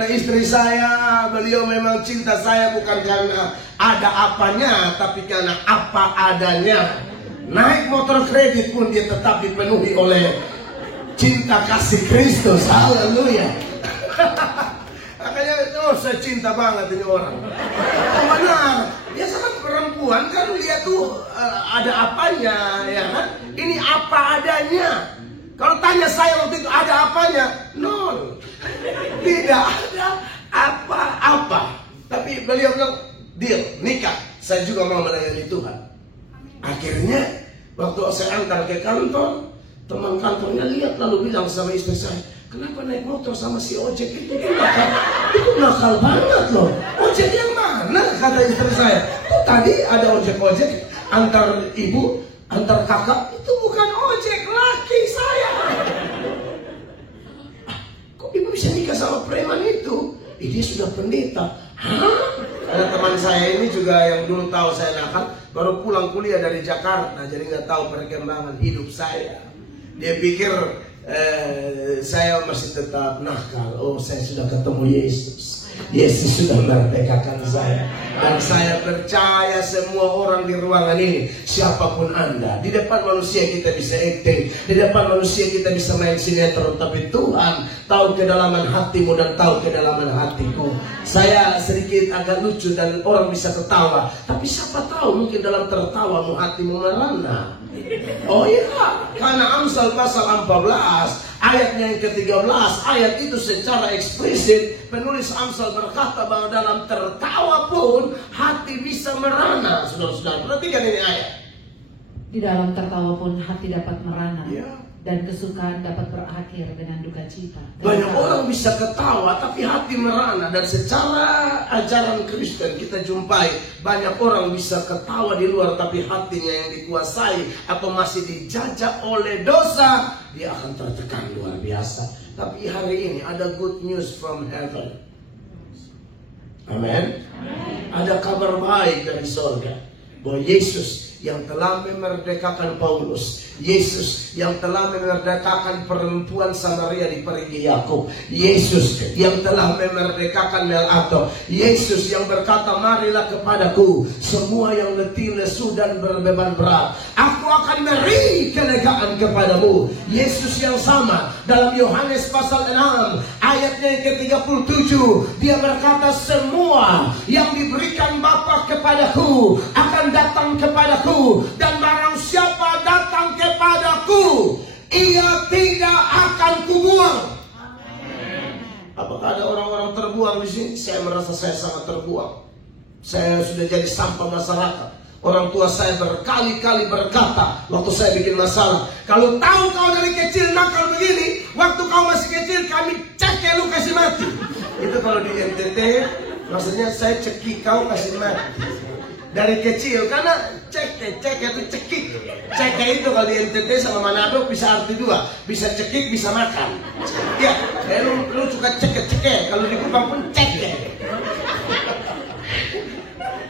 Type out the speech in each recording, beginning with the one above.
Istri saya, beliau memang cinta saya bukan karena ada apanya, tapi karena apa adanya. Naik motor kredit pun dia tetap dipenuhi oleh cinta kasih Kristus. Haleluya. Makanya saya cinta banget ini orang. Oh benar. Biasa kan perempuan kan lihat tuh ada apanya, ya kan? Ini apa adanya. Kalau tanya saya waktu itu ada apanya? Nol. Tidak ada apa-apa. Tapi beliau bilang, deal, nikah. Saya juga mau melayani Tuhan. Akhirnya, waktu saya antar ke kantor, teman kantornya lihat lalu bilang sama istri saya, kenapa naik motor sama si ojek itu? Itu nakal banget loh. Ojek yang mana? Kata istri saya. Tuh tadi ada ojek-ojek antar ibu, antar kakak. Itu bukan ojek, laki saya. Kok ibu bisa nikah sama preman itu? Dia sudah pendeta. Hah? Karena teman saya ini juga yang dulu tahu saya nakal, baru pulang kuliah dari Jakarta, jadi nggak tahu perkembangan hidup saya. Dia pikir saya masih tetap nakal. Oh, saya sudah ketemu Yesus. Yesus sudah merdekakan saya. Dan saya percaya semua orang di ruangan ini, siapapun Anda, di depan manusia kita bisa acting, di depan manusia kita bisa main sinetron, tapi Tuhan tahu kedalaman hatimu dan tahu kedalaman hatiku. Saya sedikit agak lucu dan orang bisa ketawa, tapi siapa tahu mungkin dalam tertawamu hatimu merana. Oh iya, karena Amsal pasal 14 ayatnya yang ke-13, ayat itu secara eksplisit penulis Amsal berkata bahwa dalam tertawa pun hati bisa merana. Saudara-saudara, perhatikan ini ayat. Di dalam tertawa pun hati dapat merana, Ya. dan kesukaan dapat berakhir dengan duka cita. Banyak orang bisa ketawa tapi hati merana. Dan secara ajaran Kristen kita jumpai banyak orang bisa ketawa di luar tapi hatinya yang dikuasai atau masih dijajah oleh dosa, dia akan tertekan luar biasa. Tapi hari ini ada good news from heaven. Amin. Ada kabar baik dari surga bahwa Yesus yang telah memerdekakan Paulus, Yesus yang telah memerdekakan perempuan Samaria di perigi Yakub, Yesus yang telah memerdekakan Melato, Yesus yang berkata, marilah kepadaku semua yang letih, lesu dan berbeban berat, aku akan beri kelegaan kepadamu. Yesus yang sama dalam Yohanes pasal 6 ayatnya yang ke-37, dia berkata, semua yang diberikan Bapa kepadaku akan datang kepadaku, dan barang siapa datang kepadaku, ia tidak akan kubuang. Apakah ada orang-orang terbuang di sini? Saya merasa saya sangat terbuang. Saya sudah jadi sampah masyarakat. Orang tua saya berkali-kali berkata waktu saya bikin masalah, kalau tahu kau dari kecil nakal begini, waktu kau masih kecil kami cekek lu kasih mati. Itu kalau di NTT maksudnya saya cekik kau kasih mati. Dari kecil, karena cekek itu cekik. Cekek itu kalau di NTT sama Manado bisa arti dua, bisa cekik, bisa makan. Ya, lu suka cekek. Kalau di Kupang pun cekek.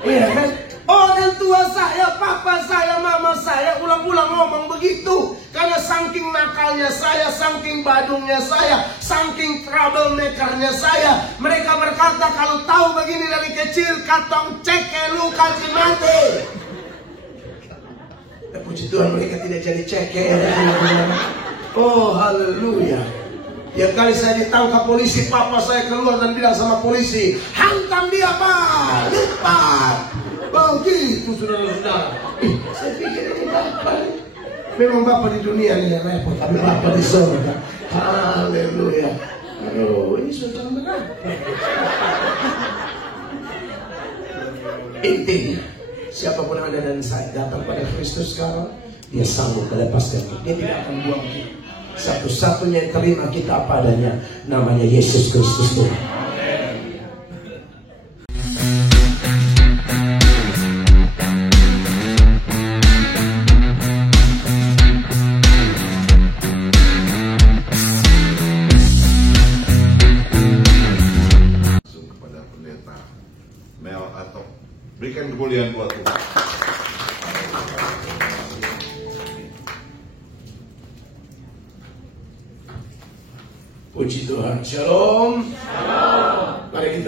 Iya kan? Orang tua saya, papa saya, mama saya ulang-ulang ngomong begitu. Karena saking nakalnya saya, saking badungnya saya, saking troublemakernya saya, mereka berkata kalau tahu begini dari kecil, katong cekek lu kasih mati. Puji Tuhan mereka tidak jadi cekek. Oh haleluya. Yang kali saya ditangkap polisi, papa saya keluar dan bilang sama polisi, hantam dia pak, lipat. Begitu saudara-saudara. Saya pikir ini bapak. Memang bapak di dunia ini yang repot, tapi bapak di surga. Haleluya. Aduh, ini sudah berat. Intinya, siapapun Anda dan saya datang pada Kristus sekarang, dia sanggup melepaskan kita. Dia tidak akan buang kita. Satu-satunya yang terima kita apa adanya, namanya Yesus Kristus Tuhan. Berikan kemuliaan buat Tuhan. Puji Tuhan. Shalom. Shalom.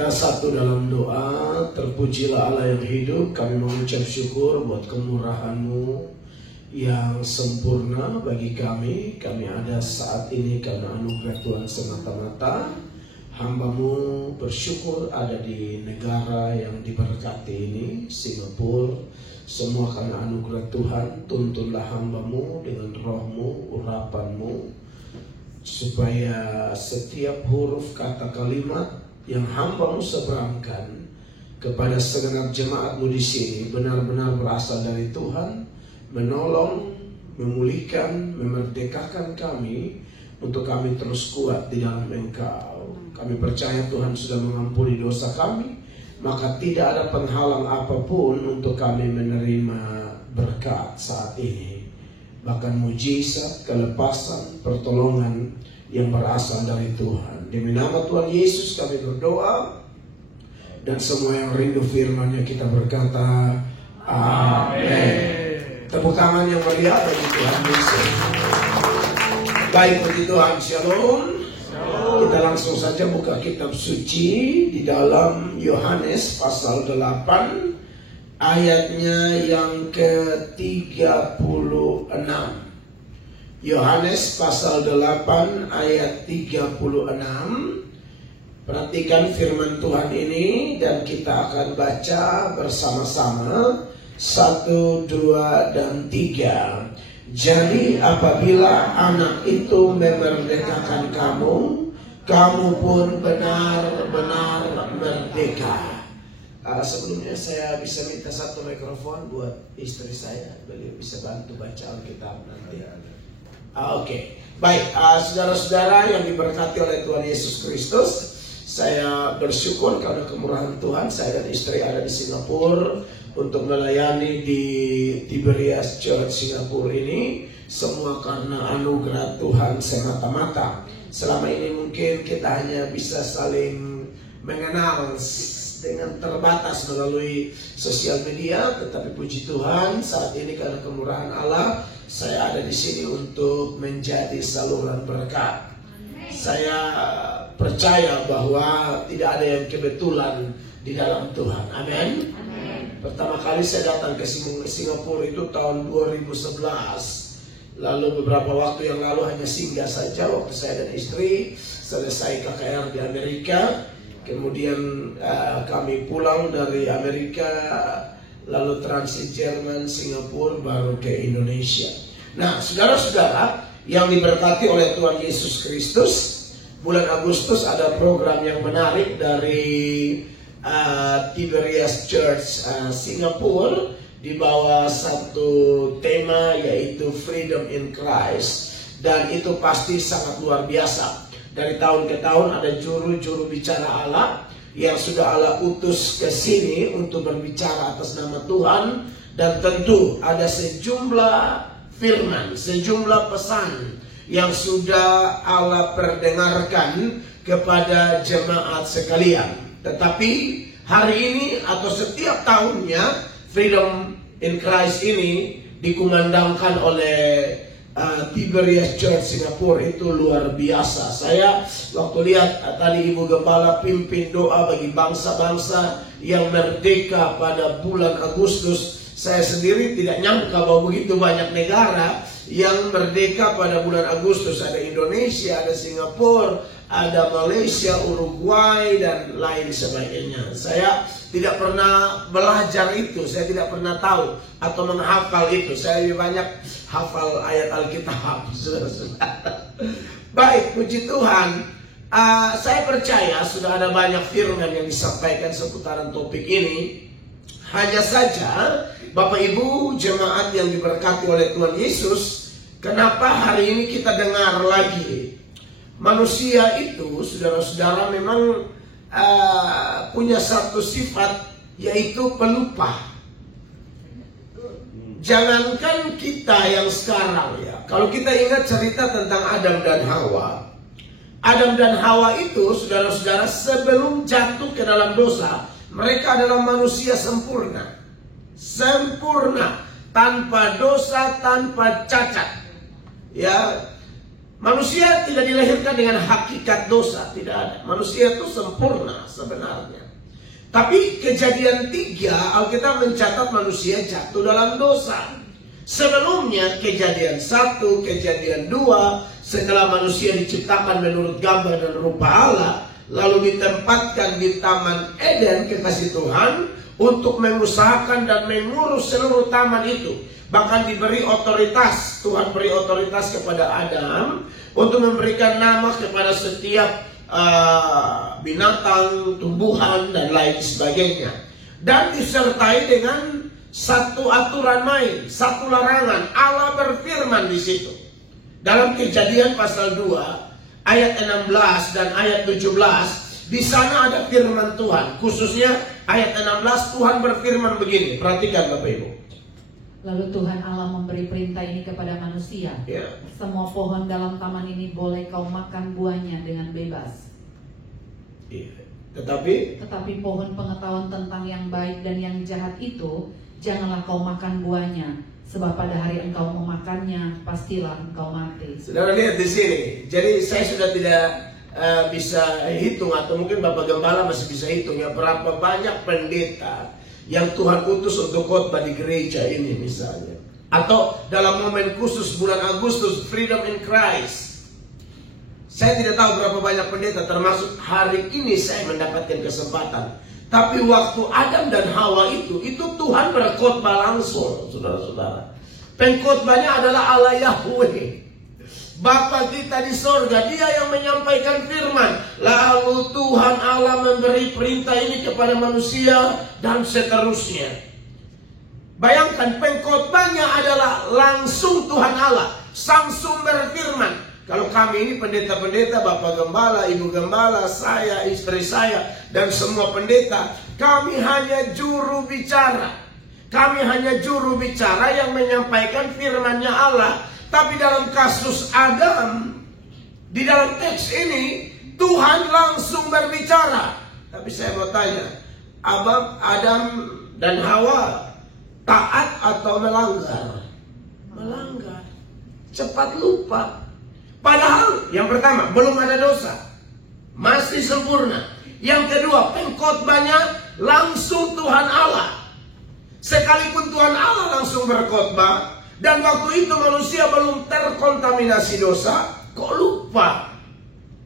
Kita satu dalam doa. Terpujilah Allah yang hidup. Kami mengucap syukur buat kemurahan-Mu yang sempurna bagi kami. Kami ada saat ini karena anugerah Tuhan semata-mata. Hamba-Mu bersyukur ada di negara yang diberkati ini, Singapura. Semua karena anugerah Tuhan. Tuntunlah hamba-Mu dengan roh-Mu, urapan-Mu, supaya setiap huruf kata kalimat yang hamba-Mu seberangkan kepada segenap jemaat-Mu di sini benar-benar berasal dari Tuhan, menolong, memulihkan, memerdekakan kami untuk kami terus kuat di dalam Engkau. Kami percaya Tuhan sudah mengampuni dosa kami, maka tidak ada penghalang apapun untuk kami menerima berkat saat ini. Bahkan mujizat, kelepasan, pertolongan yang berasal dari Tuhan. Demi nama Tuhan Yesus kami berdoa. Dan semua yang rindu firman-Nya kita berkata amin. Tepuk tangan yang meriah bagi Tuhan Yesus. Baik, puji Tuhan, shalom. Kita langsung saja buka kitab suci di dalam Yohanes pasal 8 ayatnya yang ke-36. Yohanes pasal 8 ayat 36. Perhatikan firman Tuhan ini dan kita akan baca bersama-sama. 1, 2, dan 3. Jadi apabila anak itu memerdekakan kamu, kamu pun benar-benar merdeka. Sebelumnya saya bisa minta satu mikrofon buat istri saya. Beliau bisa bantu baca Alkitab nanti. Oke. Baik, saudara-saudara yang diberkati oleh Tuhan Yesus Kristus, saya bersyukur karena kemurahan Tuhan. Saya dan istri ada di Singapura untuk melayani di Tiberias Church Singapura ini. Semua karena anugerah Tuhan semata-mata. Selama ini mungkin kita hanya bisa saling mengenal dengan terbatas melalui sosial media, tetapi puji Tuhan saat ini karena kemurahan Allah, saya ada di sini untuk menjadi saluran berkat. Saya percaya bahwa tidak ada yang kebetulan di dalam Tuhan. Amin. Pertama kali saya datang ke Singapura itu tahun 2011. Lalu beberapa waktu yang lalu hanya singgah saja waktu saya dan istri selesai KKR di Amerika. Kemudian kami pulang dari Amerika, lalu transit Jerman, Singapura, baru ke Indonesia. Nah, saudara-saudara yang diberkati oleh Tuhan Yesus Kristus, bulan Agustus ada program yang menarik dari Tiberias Church Singapura di bawah satu tema yaitu Freedom in Christ. Dan itu pasti sangat luar biasa. Dari tahun ke tahun ada juru bicara Allah yang sudah Allah utus ke sini untuk berbicara atas nama Tuhan. Dan tentu ada sejumlah firman, sejumlah pesan yang sudah Allah perdengarkan kepada jemaat sekalian. Tetapi hari ini atau setiap tahunnya Freedom in Christ ini dikumandangkan oleh Tiberias Church Singapura. Itu luar biasa. Saya waktu lihat tadi Ibu Gembala pimpin doa bagi bangsa-bangsa yang merdeka pada bulan Agustus. Saya sendiri tidak nyangka bahwa begitu banyak negara yang merdeka pada bulan Agustus. Ada Indonesia, ada Singapura, ada Malaysia, Uruguay, dan lain sebagainya. Saya tidak pernah belajar itu, saya tidak pernah tahu atau menghafal itu. Saya lebih banyak hafal ayat Alkitab. Baik, puji Tuhan. Saya percaya sudah ada banyak firman yang disampaikan seputaran topik ini. Hanya saja Bapak Ibu jemaat yang diberkati oleh Tuhan Yesus, kenapa hari ini kita dengar lagi manusia itu, saudara-saudara, memang punya satu sifat, yaitu pelupa. Jangankan kita yang sekarang ya, kalau kita ingat cerita tentang Adam dan Hawa. Adam dan Hawa itu, saudara-saudara, sebelum jatuh ke dalam dosa, mereka adalah manusia sempurna. Sempurna, tanpa dosa, tanpa cacat. Ya, Manusia tidak dilahirkan dengan hakikat dosa, tidak ada. Manusia itu sempurna sebenarnya. Tapi Kejadian 3, Alkitab mencatat manusia jatuh dalam dosa. Sebelumnya Kejadian 1, Kejadian 2, setelah manusia diciptakan menurut gambar dan rupa Allah, lalu ditempatkan di Taman Eden kekasih Tuhan untuk mengusahakan dan mengurus seluruh taman itu. Bahkan diberi otoritas, Tuhan beri otoritas kepada Adam untuk memberikan nama kepada setiap binatang, tumbuhan, dan lain sebagainya. Dan disertai dengan satu aturan main, satu larangan. Allah berfirman di situ. Dalam Kejadian pasal 2, ayat 16 dan ayat 17, di sana ada firman Tuhan. Khususnya ayat 16, Tuhan berfirman begini. Perhatikan Bapak Ibu. Lalu Tuhan Allah memberi perintah ini kepada manusia. Ya. Semua pohon dalam taman ini boleh kau makan buahnya dengan bebas. Iya. Tetapi pohon pengetahuan tentang yang baik dan yang jahat itu, janganlah kau makan buahnya. Sebab pada hari engkau memakannya, pastilah engkau mati. Saudara lihat di sini. Jadi saya sudah tidak bisa hitung, atau mungkin Bapak Gembala masih bisa hitung ya, berapa banyak pendeta yang Tuhan utus untuk khotbah di gereja ini misalnya. Atau dalam momen khusus bulan Agustus, Freedom in Christ. Saya tidak tahu berapa banyak pendeta, termasuk hari ini saya mendapatkan kesempatan. Tapi waktu Adam dan Hawa itu Tuhan berkhotbah langsung, saudara-saudara. Pengkhotbahnya adalah Allah Yahweh, Bapa kita di sorga. Dia yang menyampaikan firman. Lalu Tuhan Allah memberi perintah ini kepada manusia dan seterusnya. Bayangkan, pengkhotbahnya adalah langsung Tuhan Allah, sang sumber firman. Kalau kami ini pendeta-pendeta, Bapak Gembala, Ibu Gembala, saya, istri saya, dan semua pendeta, kami hanya juru bicara. Kami hanya juru bicara yang menyampaikan firman-Nya Allah. Tapi dalam kasus Adam, di dalam teks ini, Tuhan langsung berbicara. Tapi saya mau tanya, Adam dan Hawa taat atau melanggar? Melanggar. Cepat lupa. Padahal yang pertama, belum ada dosa, masih sempurna. Yang kedua, pengkhotbahnya langsung Tuhan Allah. Sekalipun Tuhan Allah langsung berkhotbah, dan waktu itu manusia belum terkontaminasi dosa, kok lupa?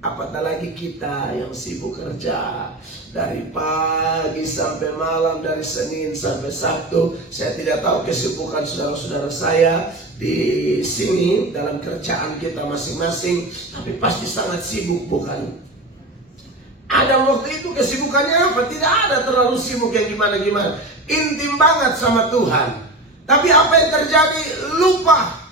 Apatah lagi kita yang sibuk kerja dari pagi sampai malam, dari Senin sampai Sabtu. Saya tidak tahu kesibukan saudara-saudara saya di sini dalam kerjaan kita masing-masing, tapi pasti sangat sibuk, bukan? Ada waktu itu kesibukannya apa? Tidak ada terlalu sibuk yang gimana-gimana. Intim banget sama Tuhan. Tapi apa yang terjadi? Lupa.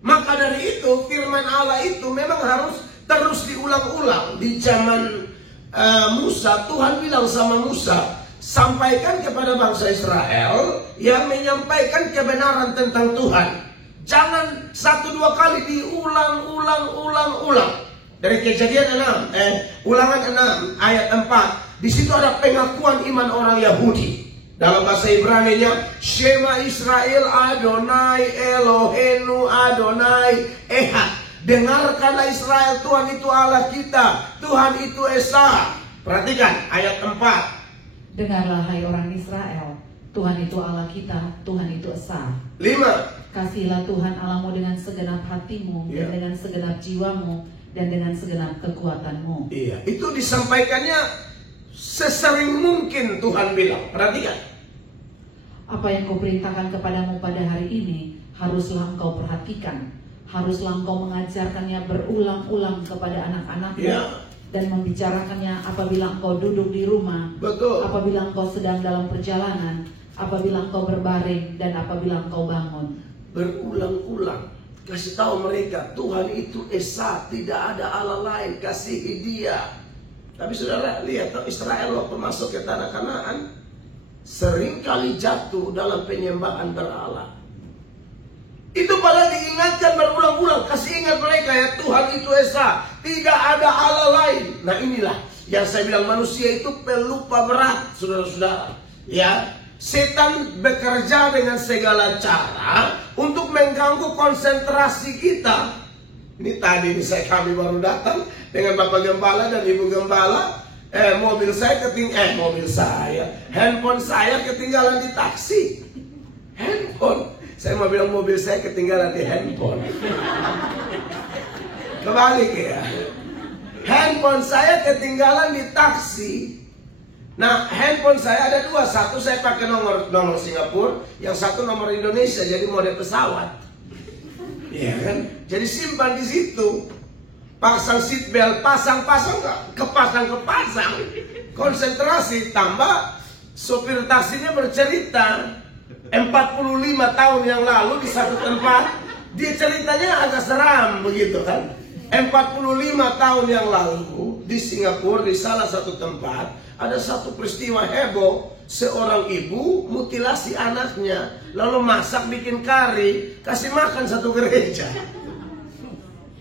Maka dari itu firman Allah itu memang harus terus diulang-ulang. Di zaman Musa, Tuhan bilang sama Musa, sampaikan kepada bangsa Israel yang menyampaikan kebenaran tentang Tuhan. Jangan 1-2 kali diulang-ulang. Dari Kejadian 6, Ulangan 6 ayat 4. Di situ ada pengakuan iman orang Yahudi. Dalam bahasa Ibrani-nya, Shema Israel Adonai Eloheinu Adonai Ehad. Dengarkanlah Israel, Tuhan itu Allah kita, Tuhan itu Esa. Perhatikan ayat 4. Dengarlah hai orang Israel, Tuhan itu Allah kita, Tuhan itu Esa. 5. Kasihilah Tuhan Allahmu dengan segenap hatimu, dan dengan segenap jiwamu, dan dengan segenap kekuatanmu. Iya, itu disampaikannya sesering mungkin Tuhan bilang. Perhatikan. Apa yang kau perintahkan kepadamu pada hari ini, haruslah engkau perhatikan. Haruslah engkau mengajarkannya berulang-ulang kepada anak-anakmu, dan membicarakannya apabila engkau duduk di rumah, betul, apabila engkau sedang dalam perjalanan, apabila engkau berbaring, dan apabila engkau bangun. Berulang-ulang. Kasih tahu mereka, Tuhan itu Esa, tidak ada Allah lain, kasihi Dia. Tapi saudara lihat, Israel waktu masuk ke tanah Kanaan, sering kali jatuh dalam penyembahan berhala. Itu pada diingatkan berulang-ulang. Kasih ingat mereka ya, Tuhan itu Esa, tidak ada Allah lain. Nah inilah yang saya bilang, manusia itu pelupa berat, saudara-saudara. Ya, Setan bekerja dengan segala cara untuk mengganggu konsentrasi kita. Ini tadi kami baru datang dengan Bapak Gembala dan Ibu Gembala. Handphone saya ketinggalan di taksi. Handphone. Saya mau bilang mobil saya ketinggalan di handphone. Kebalik ya. Handphone saya ketinggalan di taksi. Nah, handphone saya ada dua. Satu saya pakai nomor Singapura, yang satu nomor Indonesia, jadi mode pesawat. Iya kan? Jadi simpan di situ. Pasang seatbelt, pasang-pasang nggak? Kepasang-kepasang. Konsentrasi, tambah sopir taksinya bercerita 45 tahun yang lalu di satu tempat. Dia ceritanya agak seram begitu kan. 45 tahun yang lalu di Singapura, di salah satu tempat, ada satu peristiwa heboh. Seorang ibu mutilasi anaknya, lalu masak, bikin kari, kasih makan satu gereja.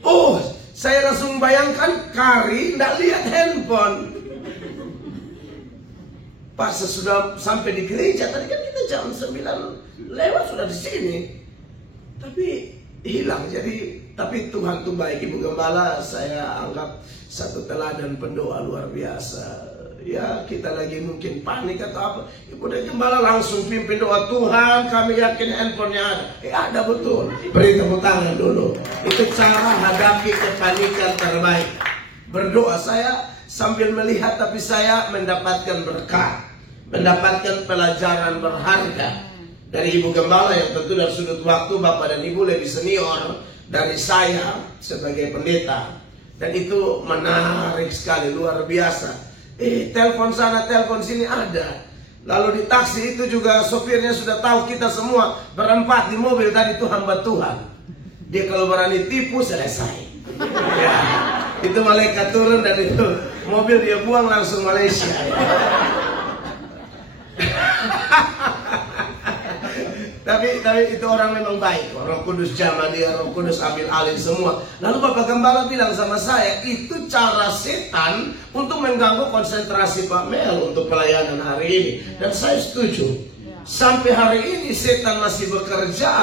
Oh, saya langsung bayangkan kari, nggak lihat handphone. Pas sesudah sampai di gereja, tadi kan kita jam 9 lewat sudah di sini, tapi hilang. Tapi Tuhan tuh baik. Ibu Gembala saya anggap satu teladan pendoa luar biasa. Ya, kita lagi mungkin panik atau apa, Ibu Gembala langsung pimpin doa. Tuhan, kami yakin handphonenya ada. Ada betul. Beri tepuk tangan dulu. Itu cara hadapi kepanikan terbaik. Berdoa saya sambil melihat, tapi saya mendapatkan berkat, mendapatkan pelajaran berharga dari Ibu Gembala yang tentu dari sudut waktu Bapak dan Ibu lebih senior dari saya sebagai pendeta. Dan itu menarik sekali, luar biasa. Telepon sana, telepon sini ada. Lalu di taksi itu juga sopirnya sudah tahu kita semua berempat di mobil tadi itu hamba Tuhan. Dia kalau berani tipu selesai. Ya, itu malaikat turun dan itu mobil dia buang langsung Malaysia. Tapi itu orang memang baik. Roh Kudus jamah dia, Roh Kudus ambil alih semua. Lalu Bapak Gembala bilang sama saya, itu cara setan untuk mengganggu konsentrasi Pak Mel untuk pelayanan hari ini. Dan saya setuju. Sampai hari ini setan masih bekerja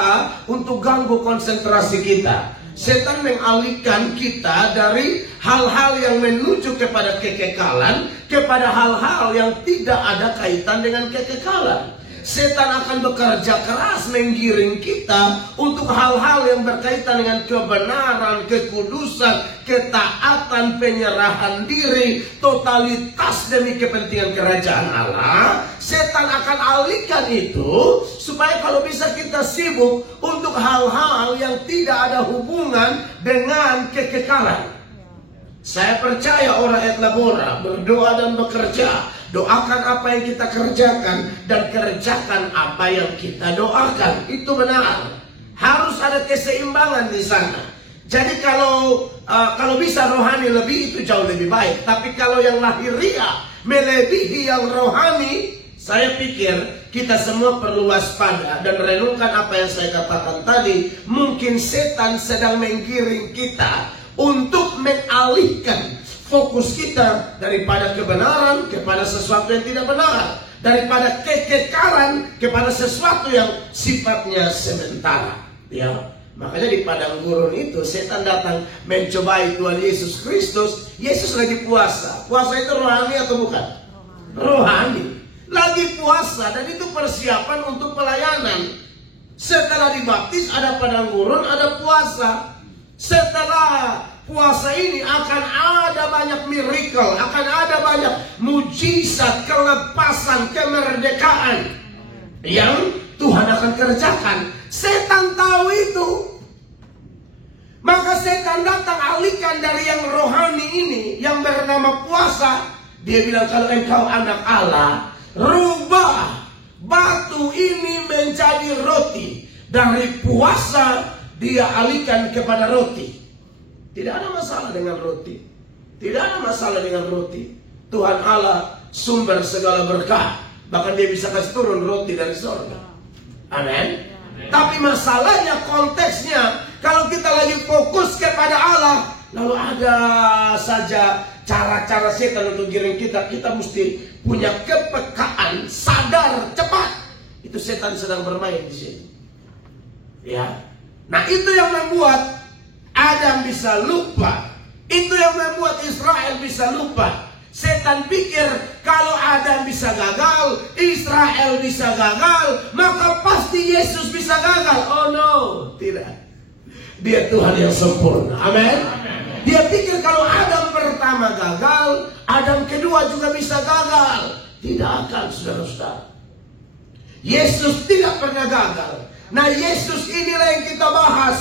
untuk ganggu konsentrasi kita. Setan mengalihkan kita dari hal-hal yang menuju kepada kekekalan kepada hal-hal yang tidak ada kaitan dengan kekekalan. Setan akan bekerja keras menggiring kita untuk hal-hal yang berkaitan dengan kebenaran, kekudusan, ketaatan, penyerahan diri, totalitas demi kepentingan kerajaan Allah. Setan akan alihkan itu supaya kalau bisa kita sibuk untuk hal-hal yang tidak ada hubungan dengan kekekalan. Saya percaya orang Etlabora berdoa dan bekerja. Doakan apa yang kita kerjakan dan kerjakan apa yang kita doakan. Itu benar. Harus ada keseimbangan di sana. Jadi kalau bisa rohani lebih, itu jauh lebih baik. Tapi kalau yang lahiriah melebihi yang rohani, saya pikir kita semua perlu waspada dan renungkan apa yang saya katakan tadi. Mungkin setan sedang menggiring kita untuk mengalihkan fokus kita daripada kebenaran kepada sesuatu yang tidak benar, daripada kekekalan kepada sesuatu yang sifatnya sementara. Ya, makanya di padang gurun itu setan datang mencobai Tuhan Yesus Kristus. Yesus lagi puasa. Puasa itu rohani atau bukan? Rohani. Lagi puasa, dan itu persiapan untuk pelayanan. Setelah dibaptis ada padang gurun, ada puasa. Setelah puasa ini akan ada banyak miracle, akan ada banyak mujizat, kelepasan, kemerdekaan yang Tuhan akan kerjakan. Setan tahu itu. Maka setan datang alihkan dari yang rohani ini, yang bernama puasa. Dia bilang, kalau engkau anak Allah, rubah batu ini menjadi roti. Dari puasa dia alihkan kepada roti. Tidak ada masalah dengan roti. Tidak ada masalah dengan roti. Tuhan Allah sumber segala berkah. Bahkan dia bisa kasih turun roti dari surga. Amin. Tapi masalahnya konteksnya, kalau kita lagi fokus kepada Allah, lalu ada saja cara-cara setan untuk giring kita. Kita mesti punya kepekaan, sadar cepat. Itu setan sedang bermain di sini. Ya. Nah, itu yang membuat Adam bisa lupa. Itu yang membuat Israel bisa lupa. Setan pikir kalau Adam bisa gagal, Israel bisa gagal, maka pasti Yesus bisa gagal. Oh no, tidak. Dia Tuhan yang sempurna. Amin. Dia pikir kalau Adam pertama gagal, Adam kedua juga bisa gagal. Tidak akan, saudara-saudara. Yesus tidak pernah gagal. Nah, Yesus inilah yang kita bahas.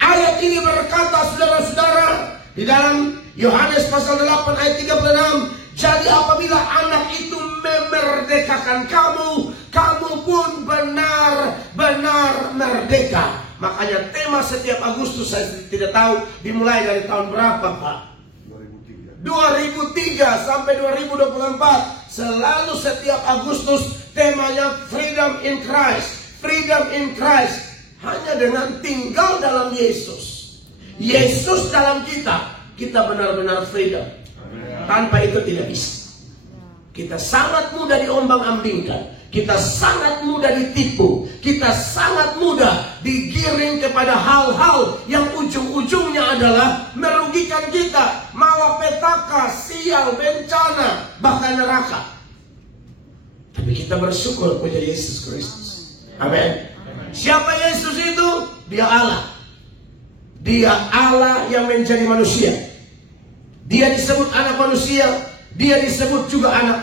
Ayat ini berkata, saudara-saudara, di dalam Yohanes pasal 8 ayat 36, jadi apabila anak itu memerdekakan kamu, kamu pun benar-benar merdeka. Makanya tema setiap Agustus, saya tidak tahu dimulai dari tahun berapa, Pak? 2003 sampai 2024. Selalu setiap Agustus temanya Freedom in Christ. Freedom in Christ. Hanya dengan tinggal dalam Yesus. Yesus dalam kita benar-benar freedom. Tanpa itu tidak bisa. Kita sangat mudah diombang-ambingkan. Kita sangat mudah ditipu. Kita sangat mudah digiring kepada hal-hal yang ujung-ujungnya adalah merugikan kita. Malapetaka, sial, bencana, bahkan neraka. Tapi kita bersyukur punya Yesus Kristus. Amin. Siapa Yesus itu? Dia Allah. Dia Allah yang menjadi manusia. Dia disebut anak manusia. Dia disebut juga anak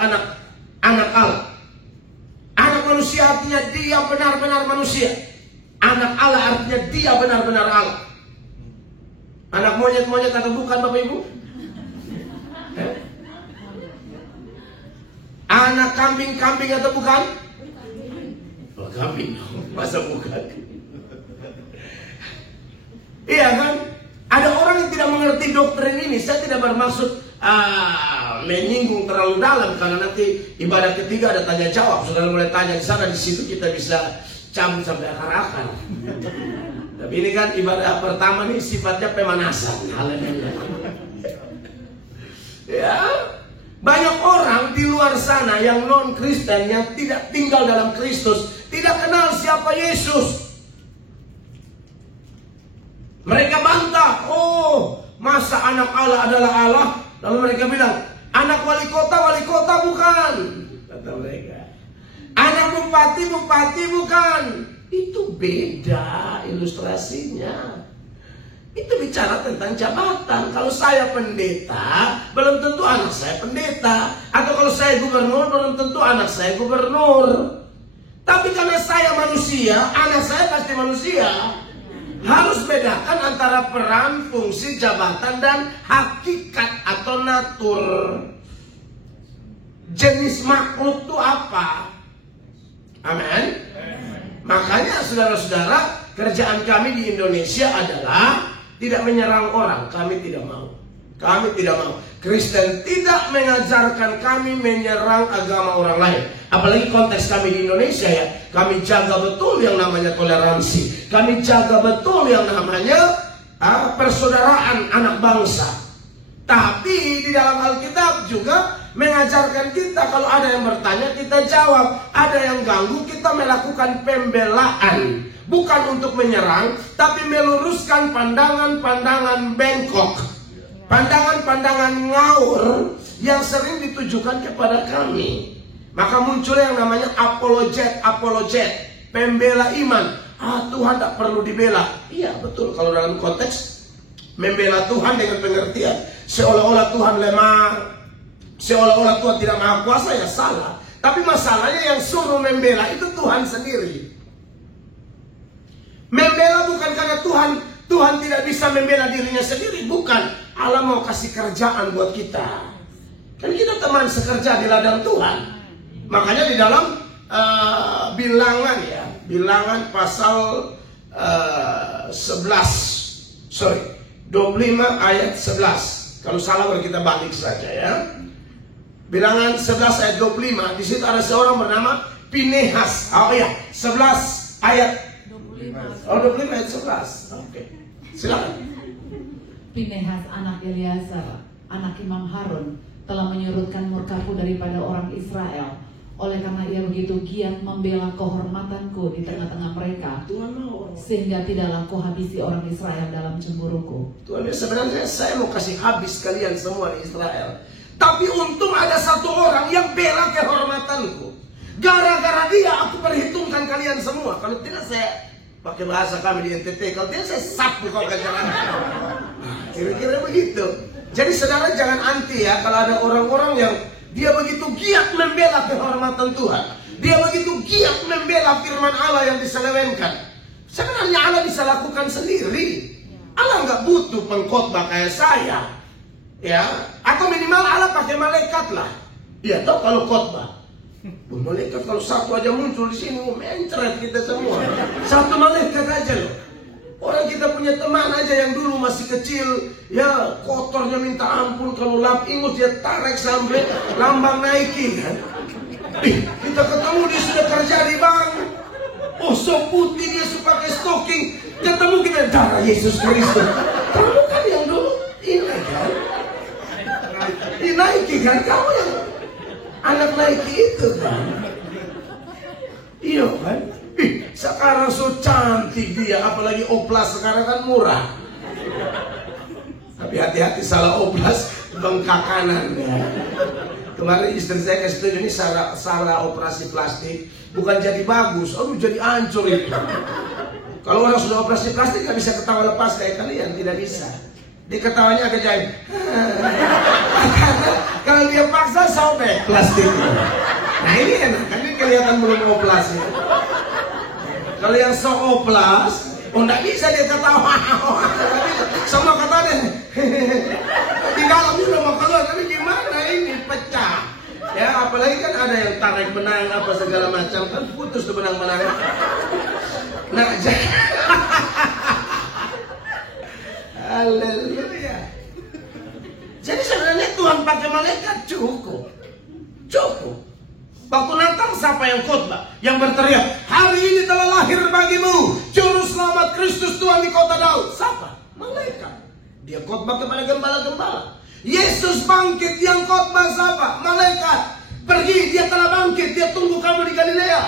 Allah. Anak manusia artinya dia benar-benar manusia. Anak Allah artinya dia benar-benar Allah. Anak monyet-monyet atau bukan, Bapak Ibu? Anak kambing-kambing atau bukan? Oh, kambing, masa bukan? Iya kan? Ada orang yang tidak mengerti doktrin ini. Saya tidak bermaksud menyinggung terlalu dalam, karena nanti ibadah ketiga ada tanya jawab. Saudara boleh tanya di sana, di situ kita bisa cabut sampai akar-akar. Tapi ini kan ibadah pertama nih sifatnya pemanasan. Haleluya. Ya, banyak orang di luar sana yang non Kristen, yang tidak tinggal dalam Kristus, tidak kenal siapa Yesus. Mereka bantah, oh masa anak Allah adalah Allah? Lalu mereka bilang, anak wali kota bukan, kata mereka. Anak bupati bukan. Itu beda ilustrasinya. Itu bicara tentang jabatan. Kalau saya pendeta, belum tentu anak saya pendeta. Atau kalau saya gubernur, belum tentu anak saya gubernur. Tapi karena saya manusia, anak saya pasti manusia. Harus bedakan antara peran, fungsi, jabatan, dan hakikat atau natur. Jenis makhluk itu apa? Amin. Makanya saudara-saudara, kerjaan kami di Indonesia adalah tidak menyerang orang. Kami tidak mau. Kami tidak mau. Kristen tidak mengajarkan kami menyerang agama orang lain. Apalagi konteks kami di Indonesia ya. Kami jaga betul yang namanya toleransi. Kami jaga betul yang namanya persaudaraan anak bangsa. Tapi di dalam Alkitab juga mengajarkan kita kalau ada yang bertanya kita jawab. Ada yang ganggu kita melakukan pembelaan. Bukan untuk menyerang, tapi meluruskan pandangan-pandangan bengkok. Pandangan-pandangan ngawur yang sering ditujukan kepada kami. Maka muncul yang namanya apologet, pembela iman. Tuhan tak perlu dibela. Iya betul, kalau dalam konteks membela Tuhan dengan pengertian seolah-olah Tuhan lemah, seolah-olah Tuhan tidak maha kuasa, ya salah. Tapi masalahnya yang suruh membela itu Tuhan sendiri. Membela bukan karena Tuhan tidak bisa membela dirinya sendiri, bukan. Allah mau kasih kerjaan buat kita. Kan kita teman sekerja di ladang Tuhan. Makanya di dalam Bilangan pasal 25 ayat 11. Kalau salah baru kita balik saja ya. Bilangan 11 ayat 25. Di situ ada seorang bernama Pinehas. Oh iya, 11 ayat 25. Oh, 25 ayat 11. Oke. Silakan. Pinehas anak Eleazar, anak Imam Harun, telah menyurutkan murkaku daripada orang Israel Oleh karena ia begitu giat membela kehormatanku di tengah-tengah mereka, Tuhan mau. sehingga tidaklah kau habisi orang Israel dalam cemburuku. Tuhan, sebenarnya saya mau kasih habis kalian semua di Israel. Tapi untung ada satu orang yang bela kehormatanku. Gara-gara dia aku perhitungkan kalian semua. Kalau tidak saya pakai bahasa kami di NTT, kalau tidak saya sapu kau ke jalan. Kira-kira begitu. Jadi saudara jangan anti ya kalau ada orang-orang yang dia begitu giat membela kehormatan Tuhan. Dia begitu giat membela firman Allah yang diselewengkan. Sebenarnya Allah bisa lakukan sendiri. Allah nggak butuh pengkhotbah kayak saya, ya. Atau minimal Allah pakai malaikat lah. Ya tahu kalau khotbah, malaikat kalau satu aja muncul di sini, mencret kita semua. Satu malaikat aja loh. Orang kita punya teman aja yang dulu masih kecil, ya kotornya minta ampun, kalau lap ingus dia tarik sampai lambang Nike kan. Kita ketemu dia sudah kerja di bank. Oh so putih dia suka pakai stocking. Ketemu kita darah Yesus Kristus. Kamu kan yang dulu ini kan, di Nike kan, kamu yang anak Nike itu kan. Iya kan. Sekarang so cantik dia, apalagi oplas sekarang kan murah. Tapi hati-hati salah oplas, bengkak kanan ya. Kemarin istri saya kasih tunjuk ini salah operasi plastik, bukan jadi bagus, aduh jadi hancur itu. Kalau orang sudah operasi plastik nggak bisa ketawa lepas kayak kalian, tidak bisa. Dia ketawanya agak jahit. Karena kalau dia paksa sobek plastik. Nah ini enak, kan ini kelihatan belum oplas ya. Kalau yang so oplas, oh nggak bisa dia ketawa. Semua katanya, di dalamnya udah mau keluar, tapi gimana ini pecah? Ya apalagi kan ada yang tarik benang apa segala macam, kan putus tuh benang-benangnya. Nah, haleluya. Jadi sebenarnya Tuhan pakai malaikat cukup. Waktu Natal siapa yang khotbah? Yang berteriak, hari ini telah lahir bagimu Juru Selamat Kristus Tuhan di kota Daud. Siapa? Malaikat. Dia khotbah kepada gembala-gembala. Yesus bangkit, yang khotbah siapa? Malaikat. Pergi, dia telah bangkit, dia tunggu kamu di Galilea.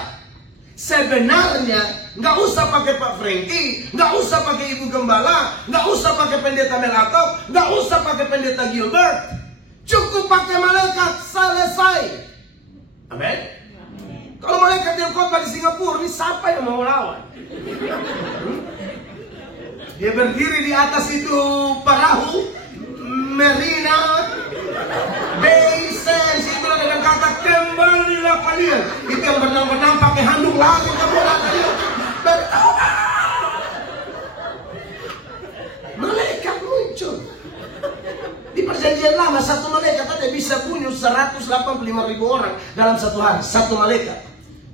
Sebenarnya nggak usah pakai Pak Franky, nggak usah pakai Ibu Gembala, nggak usah pakai Pendeta Melatok, nggak usah pakai Pendeta Gilbert. Cukup pakai malaikat, selesai. Amin. Kalau malaikat yang khotbah di Singapura, ini siapa yang mau lawan? Dia berdiri di atas itu perahu, Marina Bay Sands, itu dengan kata kembalilah kalian. Itu yang berenang-benang pakai handuk lagi kamu lagi. Malaikat muncul. Di perjanjian lama satu malaikat ada bisa bunuh 185.000 orang dalam satu hari. Satu malaikat.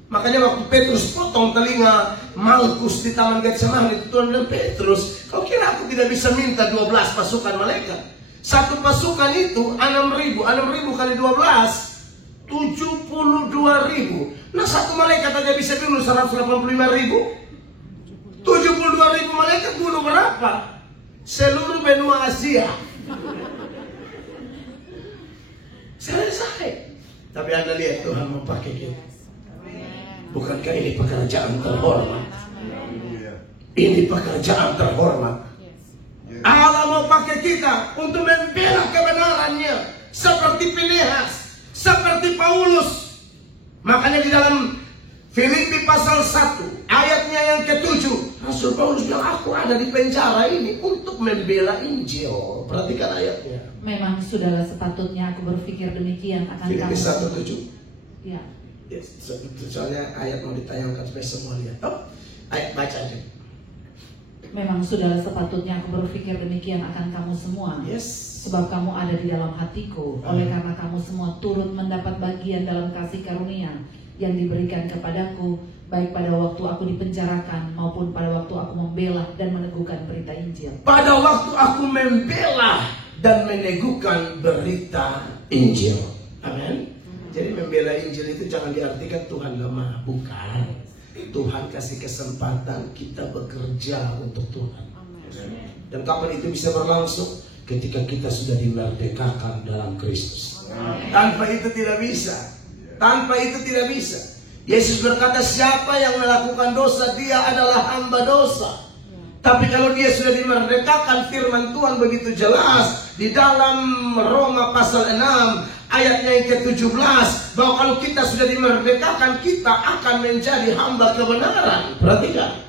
Makanya waktu Petrus potong telinga Malkus di Taman Getsemani, itu Tuhan bilang, Petrus, kau kira aku tidak bisa minta 12 pasukan malaikat? Satu pasukan itu 6.000 kali 12 72.000. Nah satu malaikat aja bisa bunuh 185.000. 72.000 malaikat bunuh berapa? Seluruh benua Asia. Selesai. Tapi Anda lihat Tuhan mau pakai kita. Bukankah ini pekerjaan terhormat? Ini pekerjaan terhormat. Allah mau pakai kita untuk membela kebenarannya, seperti Finehas, seperti Paulus. Makanya di dalam Filipi pasal 1 ayatnya yang ke-7, Rasul Paulus bilang, aku ada di penjara ini untuk membela Injil. Perhatikan ayatnya. Memang sudahlah sepatutnya aku berpikir demikian akan Filipi kamu. 1:7. Ya. Yes, soalnya ayat mau ditayangkan supaya semua lihat. Oh, ayat baca aja. Memang sudahlah sepatutnya aku berpikir demikian akan kamu semua. Yes. Sebab kamu ada di dalam hatiku. Oleh karena kamu semua turut mendapat bagian dalam kasih karunia yang diberikan kepadaku, baik pada waktu aku dipenjarakan maupun pada waktu aku membela dan meneguhkan berita Injil. Pada waktu aku membela dan meneguhkan berita Injil. Amin. Jadi membela Injil itu jangan diartikan Tuhan lemah, bukan. Tuhan kasih kesempatan kita bekerja untuk Tuhan. Dan kapan itu bisa berlangsung? Ketika kita sudah dimerdekakan dalam Kristus. Tanpa itu tidak bisa. Tanpa itu tidak bisa. Yesus berkata, siapa yang melakukan dosa, dia adalah hamba dosa. Tapi kalau dia sudah dimerdekakan, firman Tuhan begitu jelas di dalam Roma pasal 6 ayatnya yang ke-17, bahwa kalau kita sudah dimerdekakan, kita akan menjadi hamba kebenaran. Perhatikan.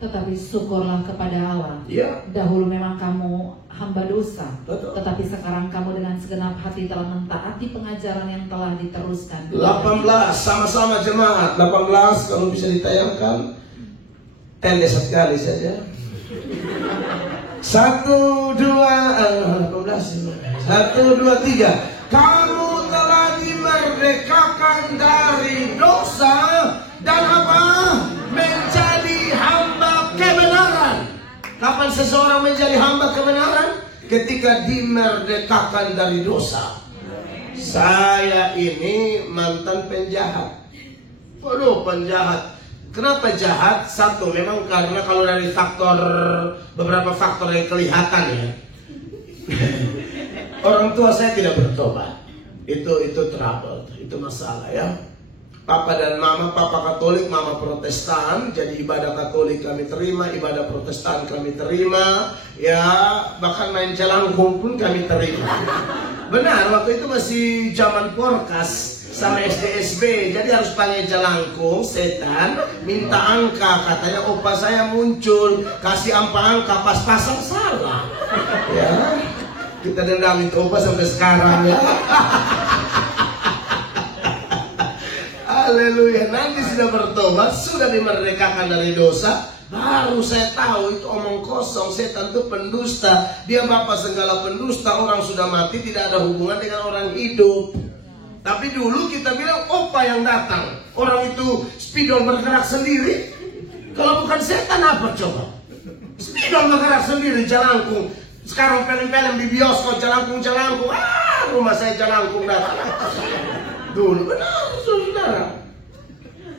Tetapi syukurlah kepada Allah. Ya. Dahulu memang kamu hamba dosa. Betul. Tetapi sekarang kamu dengan segenap hati telah mentaati pengajaran yang telah diteruskan. 18, sama-sama jemaat. 18 kalau bisa ditayangkan. Pendek sekali saja. 1, 2, 18. 1, 2, 3. Kamu telah dimerdekakan dari dosa dan apa? Menjadi hamba kebenaran. Kapan seseorang menjadi hamba kebenaran? Ketika dimerdekakan dari dosa. Saya ini mantan penjahat. Waduh, penjahat. Kenapa jahat? Satu, memang karena kalau dari beberapa faktor yang kelihatan ya. Orang tua saya tidak bertobat. Itu trouble, itu masalah ya. Papa dan mama, papa Katolik, mama Protestan. Jadi ibadah Katolik kami terima, ibadah Protestan kami terima. Ya, bahkan main jelangkung pun kami terima. Benar, waktu itu masih zaman Porkas sama SDSB, jadi harus panggil jelangkung, setan, minta angka, katanya opa saya muncul, kasih angka pas-pasan salah. Ya, kita dendam itu opa sampai sekarang ya. Haleluya, nanti sudah bertobat, sudah dimerdekakan dari dosa, baru saya tahu itu omong kosong, setan itu pendusta, dia bapak segala pendusta, orang sudah mati tidak ada hubungan dengan orang hidup. Tapi dulu kita bilang opa yang datang. Orang itu spidol bergerak sendiri. Kalau bukan setan apa coba? Spidol bergerak sendiri, jelangkung. Sekarang film-film di bioskop jelangkung. Rumah saya jelangkung datang. Dulu benar saudara.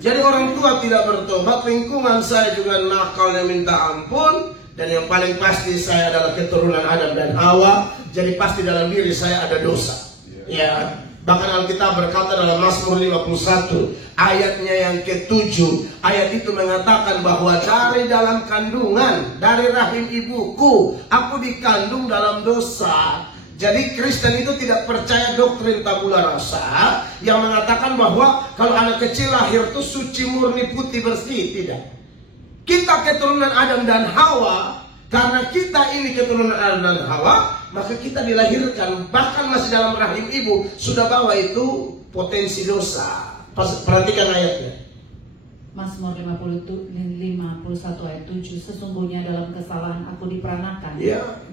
Jadi orang tua tidak bertobat, lingkungan saya juga nakalnya minta ampun. Dan yang paling pasti saya adalah keturunan Adam dan Hawa. Jadi pasti dalam diri saya ada dosa. Ya. Bahkan Alkitab berkata dalam Mazmur 51 ayatnya yang ke-7, ayat itu mengatakan bahwa dari dalam kandungan, dari rahim ibuku, aku dikandung dalam dosa. Jadi Kristen itu tidak percaya doktrin tabula rasa yang mengatakan bahwa kalau anak kecil lahir itu suci, murni, putih, bersih. Tidak. Kita keturunan Adam dan Hawa. Karena kita ini keturunan Adam dan Hawa, maka kita dilahirkan, bahkan masih dalam rahim ibu sudah bawa itu potensi dosa. Perhatikan ayatnya. Mazmur 51 ayat 7, sesungguhnya dalam kesalahan aku diperanakan,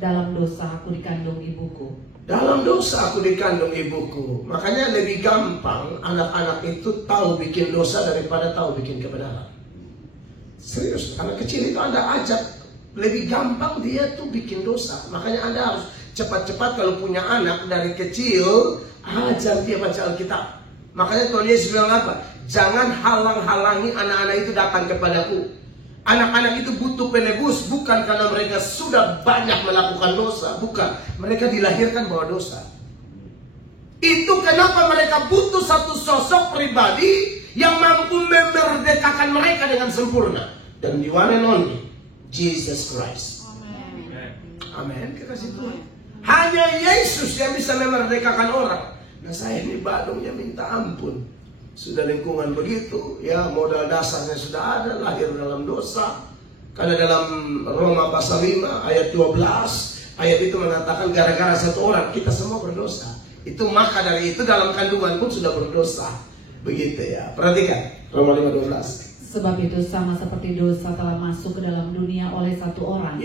dalam dosa aku dikandung ibuku. Dalam dosa aku dikandung ibuku. Makanya lebih gampang anak-anak itu tahu bikin dosa daripada tahu bikin kebenaran. Serius, anak kecil itu Anda ajak, lebih gampang dia tuh bikin dosa. Makanya Anda harus cepat-cepat kalau punya anak dari kecil, ajar dia baca Alkitab. Makanya Tuhan Yesus bilang apa? Jangan halang-halangi anak-anak itu datang kepadaku. Anak-anak itu butuh penebus, bukan karena mereka sudah banyak melakukan dosa. Bukan, mereka dilahirkan bawa dosa. Itu kenapa mereka butuh satu sosok pribadi yang mampu memerdekakan mereka dengan sempurna. Dan the one and only Jesus Christ. Amin. Kekasih Tuhan. Hanya Yesus yang bisa memerdekakan orang. Nah saya ini badungnya minta ampun. Sudah lingkungan begitu, ya modal dasarnya sudah ada, lahir dalam dosa. Karena dalam Roma pasal 5 ayat 12, ayat itu mengatakan gara-gara satu orang kita semua berdosa. Itu maka dari itu dalam kandungan pun sudah berdosa. Begitu ya. Perhatikan Roma 5:12. Sebab itu sama seperti dosa telah masuk ke dalam dunia oleh satu orang,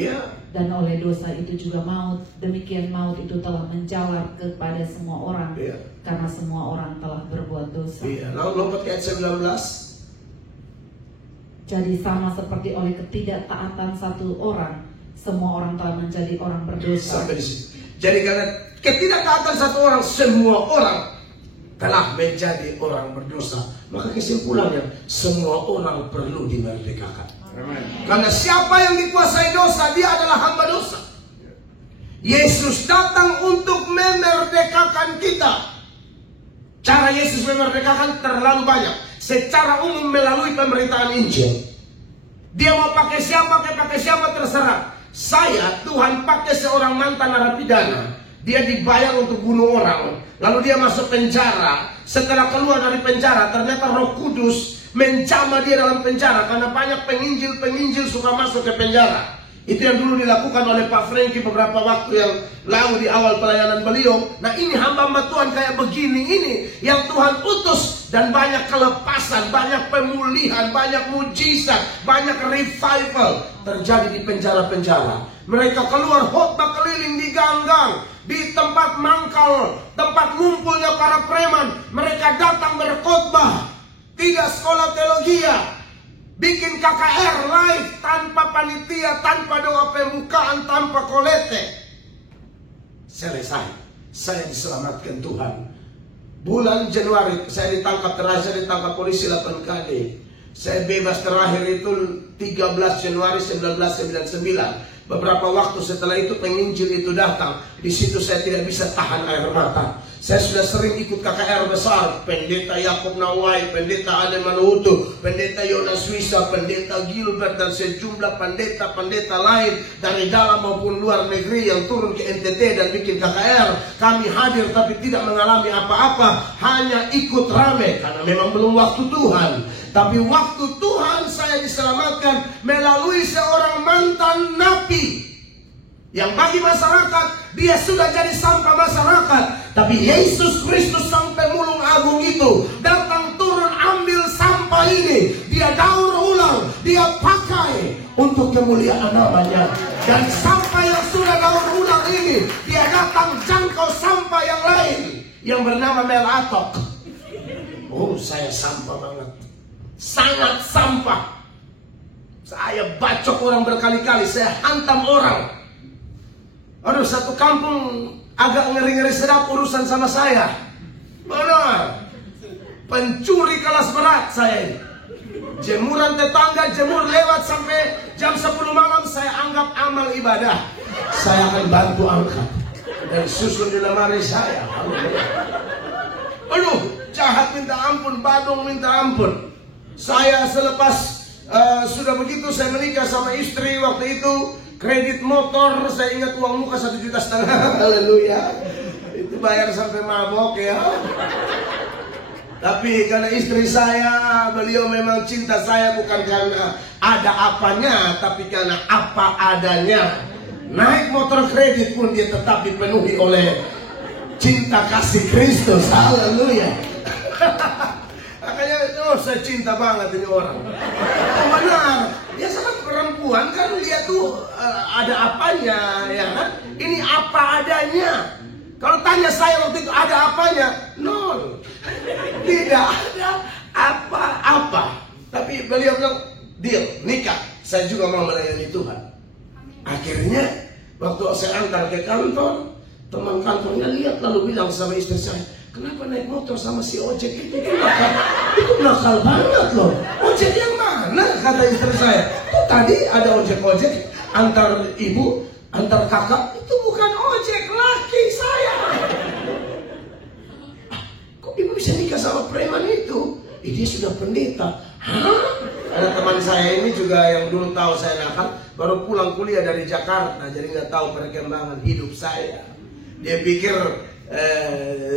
dan oleh dosa itu juga maut. Demikian maut itu telah menjalar kepada semua orang, karena semua orang telah berbuat dosa. Lalu lompat ke ayat 19. Jadi sama seperti oleh ketidaktaatan satu orang, semua orang telah menjadi orang berdosa. Sampai di situ. Jadi karena ketidaktaatan satu orang, semua orang telah menjadi orang berdosa. Maka kesimpulannya, semua orang perlu dimerdekakan. Karena siapa yang dikuasai dosa, dia adalah hamba dosa. Yesus datang untuk memerdekakan kita. Cara Yesus memerdekakan terlalu banyak. Secara umum melalui pemberitaan Injil. Dia mau pakai siapa terserah. Saya, Tuhan pakai seorang mantan narapidana. Dia dibayar untuk bunuh orang. Lalu dia masuk penjara. Setelah keluar dari penjara, ternyata Roh Kudus menjamah dia dalam penjara. Karena banyak penginjil suka masuk ke penjara. Itu yang dulu dilakukan oleh Pak Franky beberapa waktu yang lalu di awal pelayanan beliau. Nah, ini hamba-hamba Tuhan kayak begini ini yang Tuhan utus. Dan banyak kelepasan, banyak pemulihan, banyak mujizat, banyak revival terjadi di penjara-penjara. Mereka keluar khotbah keliling di gang-gang, di tempat mangkal, tempat ngumpulnya para preman. Mereka datang berkhotbah. Tidak sekolah teologia. Bikin KKR live tanpa panitia, tanpa doa pembukaan, tanpa kolete. Selesai. Saya diselamatkan Tuhan. Bulan Januari saya ditangkap terakhir, ditangkap polisi 8 kali. Saya bebas terakhir itu 13 Januari 1999. Beberapa waktu setelah itu penginjil itu datang. Di situ saya tidak bisa tahan air mata. Saya sudah sering ikut KKR besar. Pendeta Yakob Nawai, Pendeta Ade Manuhutu, Pendeta Yonas Wisa, Pendeta Gilbert, dan sejumlah pendeta-pendeta lain dari dalam maupun luar negeri yang turun ke NTT dan bikin KKR. Kami hadir tapi tidak mengalami apa-apa, hanya ikut rame karena memang belum waktu Tuhan. Tapi waktu Tuhan saya diselamatkan melalui seorang mantan napi yang bagi masyarakat dia sudah jadi sampah masyarakat. Tapi Yesus Kristus sang pemulung agung itu datang turun ambil sampah ini, dia daur ulang, dia pakai untuk kemuliaan namanya. Dan sampah yang sudah daur ulang ini dia datang jangkau sampah yang lain yang bernama Melatok. Oh, saya sampah banget. Sangat sampah. Saya bacok orang berkali-kali, saya hantam orang. Aduh, satu kampung agak ngeri-ngeri sedap urusan sama saya. Benar. Pencuri kelas berat saya ini. Jemuran tetangga, jemur lewat sampai jam 10 malam, saya anggap amal ibadah. Saya akan bantu angkat dan susun di lemari saya. Aduh, jahat minta ampun, badung minta ampun. Saya selepas sudah begitu saya menikah sama istri waktu itu, kredit motor saya ingat uang muka 1,5 juta. Haleluya. Itu bayar sampai mabok ya. Tapi karena istri saya, beliau memang cinta saya bukan karena ada apanya, tapi karena apa adanya. Naik motor kredit pun dia tetap dipenuhi oleh cinta kasih Kristus. Haleluya. Makanya, oh saya cinta banget ini orang. Oh, benar. Dia sangat perempuan kan, dia tuh ada apanya, ya kan? Ini apa adanya. Kalau tanya saya waktu itu ada apanya, nol. Tidak ada apa-apa. Tapi beliau bilang, deal, nikah. Saya juga mau melayani Tuhan. Akhirnya, waktu saya antar ke kantor, teman kantornya lihat lalu bilang sama istri saya, kenapa naik motor sama si ojek itu? Itu nakal banget loh. Ojek yang mana? Kata istri saya. Tuh tadi ada ojek-ojek antar ibu, antar kakak. Itu bukan ojek laki saya. Kok ibu bisa nikah sama preman itu? Dia sudah pendeta. Hah? Ada teman saya ini juga yang dulu tahu saya nakal, baru pulang kuliah dari Jakarta, jadi nggak tahu perkembangan hidup saya. Dia pikir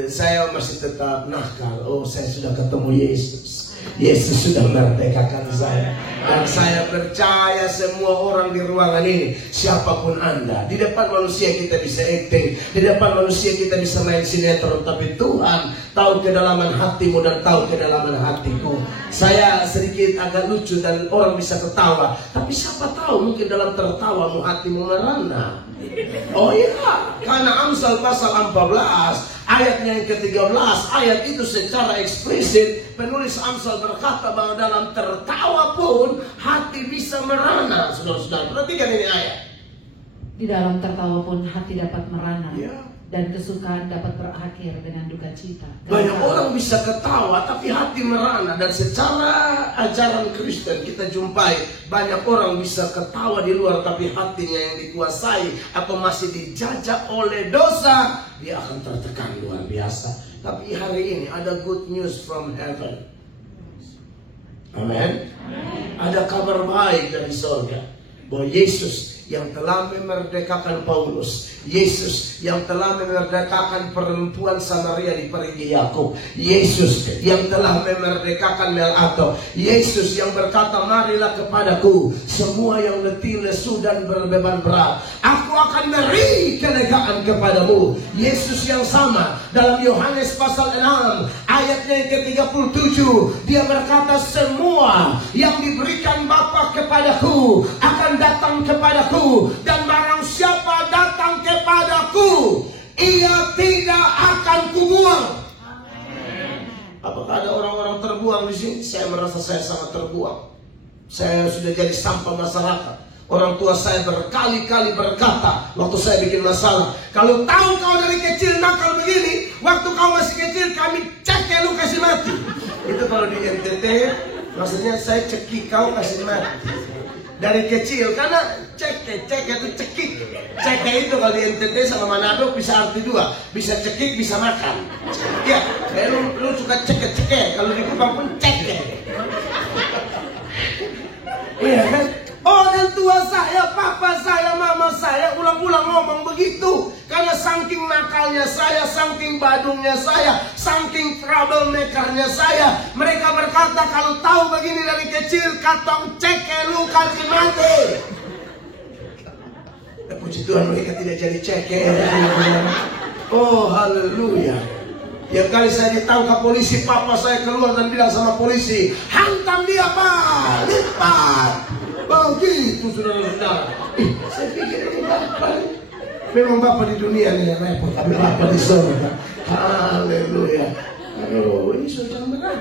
saya masih tetap nakal. Oh, saya sudah ketemu Yesus. Yesus sudah merdekakan saya. Dan saya percaya semua orang di ruangan ini, siapapun Anda, di depan manusia kita bisa acting, di depan manusia kita bisa main sinetron, tapi Tuhan tahu kedalaman hatimu dan tahu kedalaman hatiku. Saya sedikit agak lucu dan orang bisa ketawa, tapi siapa tahu mungkin dalam tertawamu hatimu merana. Oh iya, karena Amsal pasal 14 ayatnya yang ke-13, ayat itu secara eksplisit penulis Amsal berkata bahwa dalam tertawa pun hati bisa merana. Saudara-saudara, perhatikan ini ayat. Di dalam tertawa pun hati dapat merana. Ya. dan kesukaan dapat berakhir dengan duka cita. Banyak orang bisa ketawa tapi hati merana, dan secara ajaran Kristen kita jumpai banyak orang bisa ketawa di luar tapi hatinya yang dikuasai atau masih dijajah oleh dosa, dia akan tertekan luar biasa. Tapi hari ini ada good news from heaven. Amin. Ada kabar baik dari surga bahwa Yesus yang telah memerdekakan Paulus, Yesus yang telah memerdekakan perempuan Samaria di perigi Yakub, Yesus yang telah memerdekakan Melato, Yesus yang berkata, marilah kepadaku semua yang letih, lesu dan berbeban berat, aku akan beri kelegaan kepadamu. Yesus yang sama dalam Yohanes pasal 6 ayatnya yang ke-37, dia berkata, semua yang diberikan Bapa kepadaku akan datang kepadaku, dan barang siapa datang kepadaku, ia tidak akan kubuang. Apakah ada orang-orang terbuang di sini? Saya merasa saya sangat terbuang. Saya sudah jadi sampah masyarakat. Orang tua saya berkali-kali berkata waktu saya bikin masalah, kalau tahu kau dari kecil nakal begini, waktu kau masih kecil kami cekek lu kasih mati. Itu kalau di NTT maksudnya saya cekik kau kasih mati. Dari kecil, karena cekek itu cekik. Cekek itu kalau di NTT sama Manado bisa arti dua, bisa cekik, bisa makan. Ya, lu suka cekek. Kalau di Kupang pun cekek. Iya kan? Orang tua saya, papa saya, mama saya ulang-ulang ngomong begitu. Karena saking nakalnya saya, saking badungnya saya, saking troublemakernya saya, mereka berkata kalau tahu begini dari kecil, katong cekek lu kasih mati. Puji Tuhan mereka tidak jadi cekek. Oh haleluya. Yang kali saya ditangkap polisi, papa saya keluar dan bilang sama polisi, hantam dia pak, lipat. Begitu saudara-saudara. Saya pikir ini bapak. Memang bapak di dunia ini yang repot, tapi bapak di surga. Haleluya. Aduh, ini sudah berat.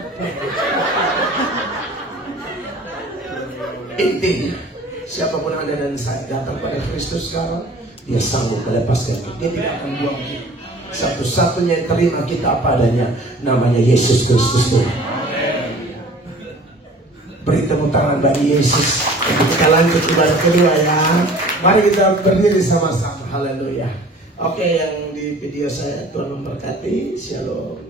Intinya, siapapun yang ada dan saya datang pada Kristus sekarang, dia sanggup melepaskan kita. Dia tidak akan buang kita. Satu-satunya yang terima kita apa adanya, namanya Yesus Kristus Tuhan. Beri tepuk tangan bagi Yesus. Kita lanjut ibadah kedua ya. Mari kita berdiri sama-sama. Haleluya. Oke, yang di video saya, Tuhan memberkati. Shalom.